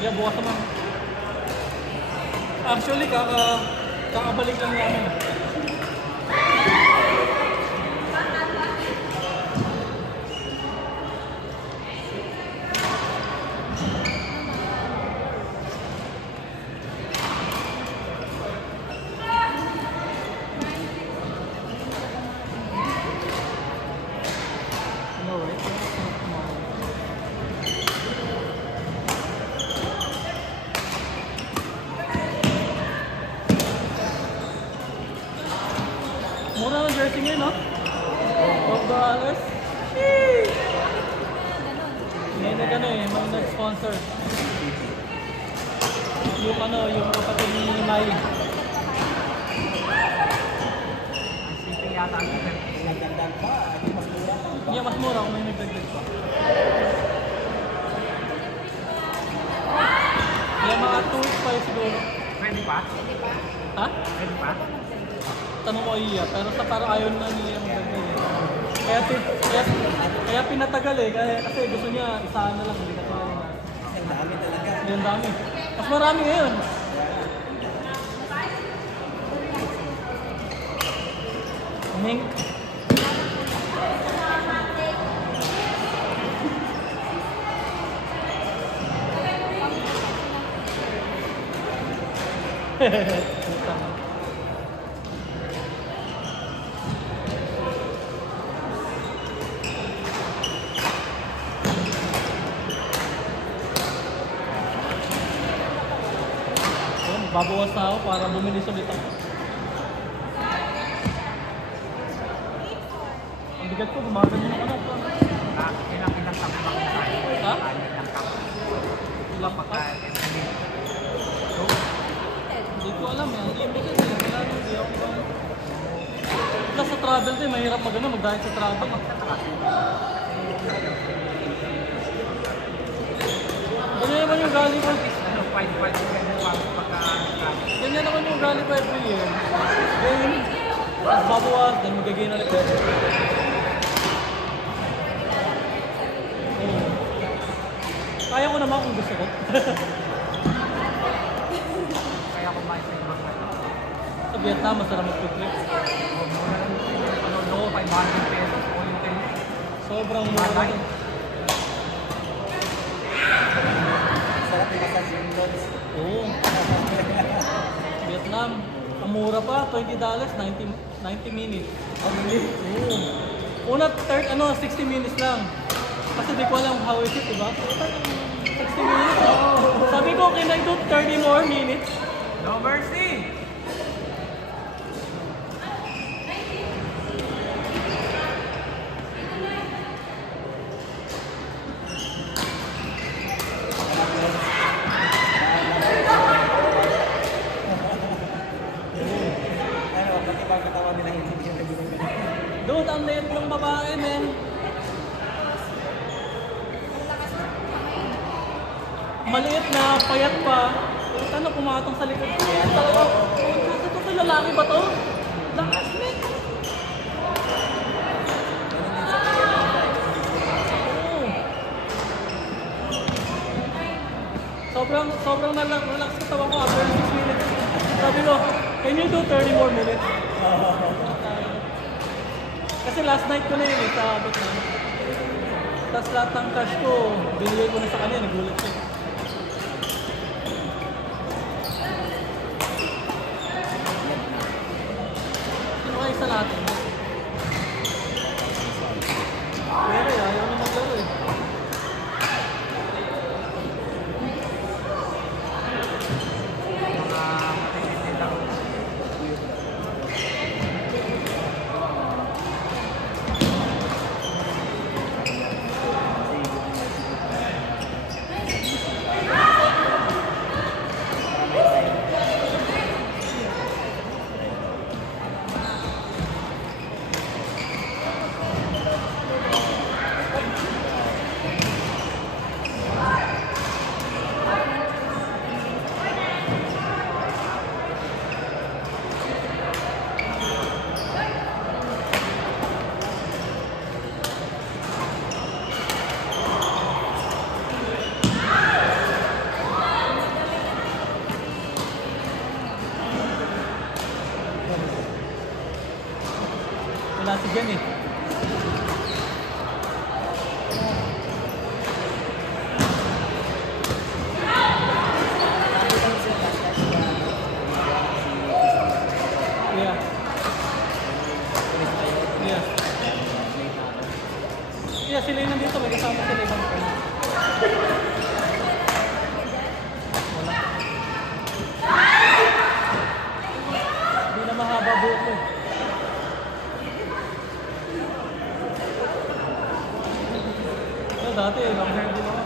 Yeah, bukas naman. Actually, kakabalik lang namin. Mura ng jersey ngayon, no? $12. May nag-sponsor. Yung kapatid ni Miley. Shipping yata ang nagdagdag pa. Mas mura pa. Yeah, mas mura kung may nagdagdag pa. Yeah, mga 2 weeks pa siguro. Pwede pa? Ha? Pwede pa? Tanong ko iya, pero sa parang ayaw na nila magdagdag eh. Kaya pinatagal eh, kasi gusto niya isahan na lang, hindi na tulad na. Ang dami talaga. Ang dami. Mas marami ngayon. Mink. Babawas na ako para bumilis ulit ako. Ang bigat ko, gumaganyan ako na. Ilang cup ba kinakain? Ha? Ilang cup? Ilang pa ka? Hindi ko alam eh. Unlimited eh. Wala nang hindi ako ba. Plus sa travel din, mahirap mag-diet sa travel. Ganyan naman yung galing ko. Ano, 5 Ganyan naman yung rally ko every year. Gain, tapos babawas, then mag-gain ulit. Kaya ko naman kung gusto ko. Kaya kumain sa ibang ano. Sa Vietnam, masarap mag-trip. Ano, 500 pesos, all you can eat. Sobrang mura. Sarap yung massage yung loads. Oo. Vietnam, ang mura pa, $20, 90 minutes. Oh, really? Oo. Una, 60 minutes lang. Kasi di ko alam how is it, diba? 60 minutes. Sabi ko, can I do 30 more minutes? No mercy! Dude, ang liit ng babae, men. Maliit na, payat pa. Ano, pumatong sa likod ko. Talaga, ito lalaki ba to? Lakas, men. Sobrang relax katawan ko after 6 minutes. Sabi ko, can you do 30 more minutes? Kasi last night ko na yun eh, sa Vietnam. Tapos lahat ng cash ko, binigay ko na sa kanya, nagulat siya. Sino kayo sa natin? Pero ayaw na maglaro eh. Yeah, sila yung nandito. May kasama sila ibang friend. Wala. Hindi na mahaba buhok ko. Dati, long hair din ako.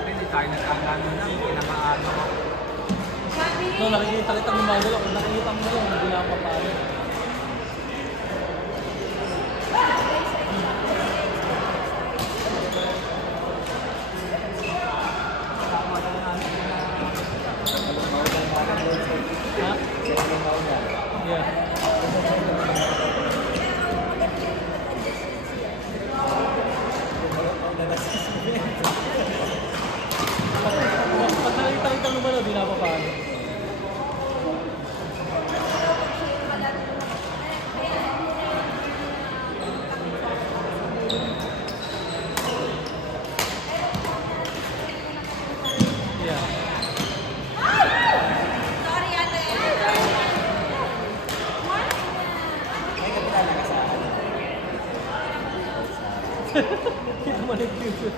Hindi tayo nagkakano na, pinakaano. No, nakikita kita gumagalaw. Kung nakikita mo lang, hindi na papalo. Ha? Yeah. Pag nakikita mo ba, hindi na papalo. Kita mo na yung cute.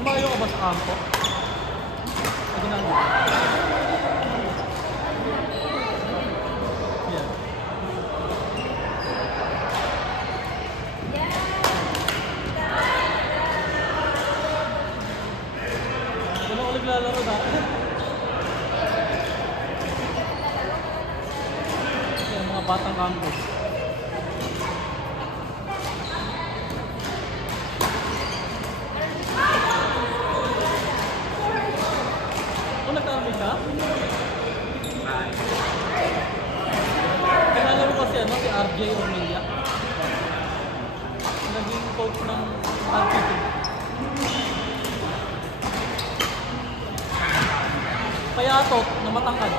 Lumayo ka ba sa kampo? Sige na lang. Yeah. Doon ako naglalaro dati. Yan, mga batang kampo. Nagkami ka? Kilala mo kasi ano, si RJ Ormilla. Naging coach ng RPT. Payatot na matangkad.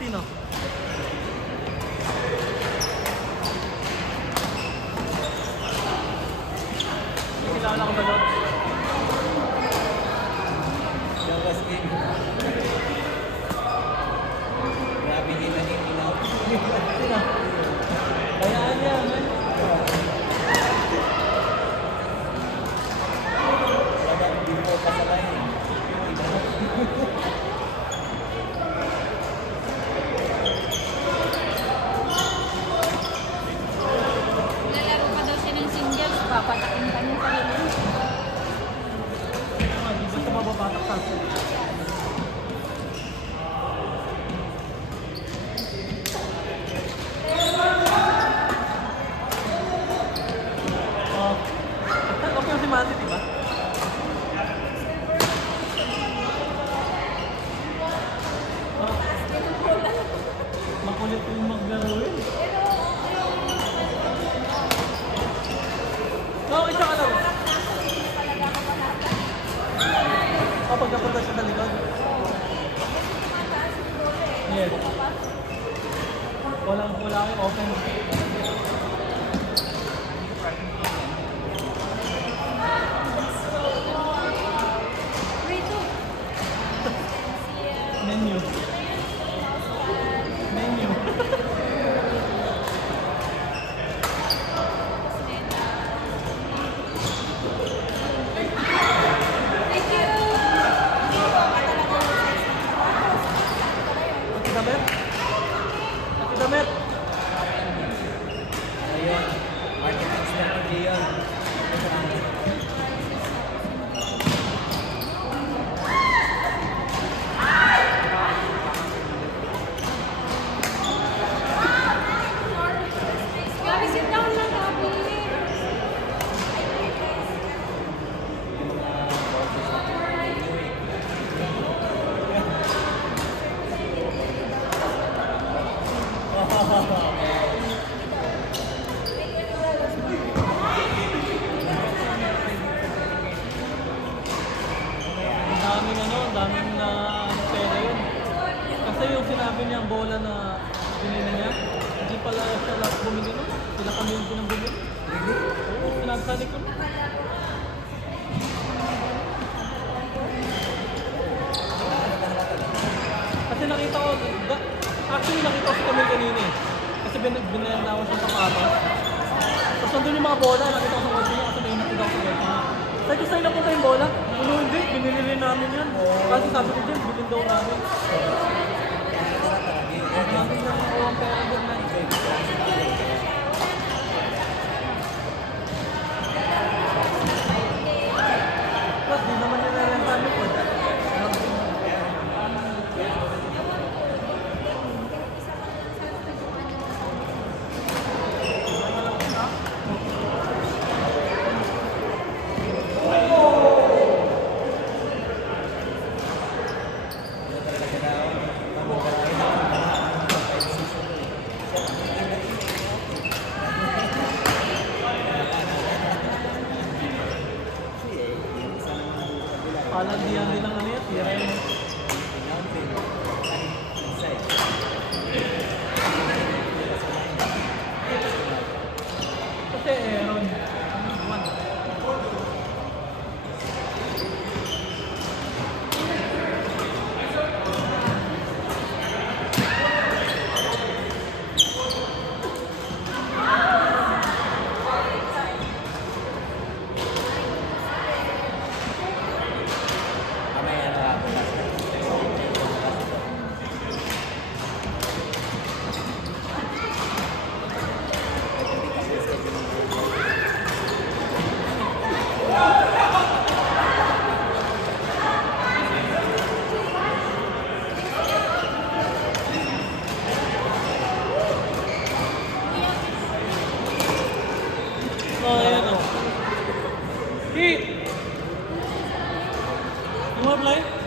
Sino? Kilala ko ba doon? Grabe din na din ilaw. Sino? Bayaan yan, eh. Sabang before kasabay. Lalaro pa daw siya ng singles, papatakin ka niya pa rin. Di ba sa mababatak sa akin? Okay si Mandy, di ba? pupunta siya sa likod. Yes. Wala kang open. Menu. Menu. Damit? Damit? Ayun. Marketing strategy yun. Gabi, sit down lang, Gabi. Ang daming na pera yun. Kasi yung sinabi niya, ang bola na binili niya, hindi pala siya lahat bumili nun. Sila kami yung pinambili. Oo, sinabi ko. Kasi nakita ko, actually nakita ko si Camille kanina eh. Kasi binenda ko siya sa papas. Tapos nandun yung mga bola, nakita ko sa kotse niya kasi may nakita ko sa kotse niya. Sabi ko sa'yo napunta yung bola? Ano hindi, binili rin namin yan. Kasi sabi ko din, bilhin daw namin. Namin na ako ang pera doon na. Plus, di naman nila yung kami po. Palandian din ang ano yan, tira yun. Kasi Aaron, ayan o. Keith! You wanna play?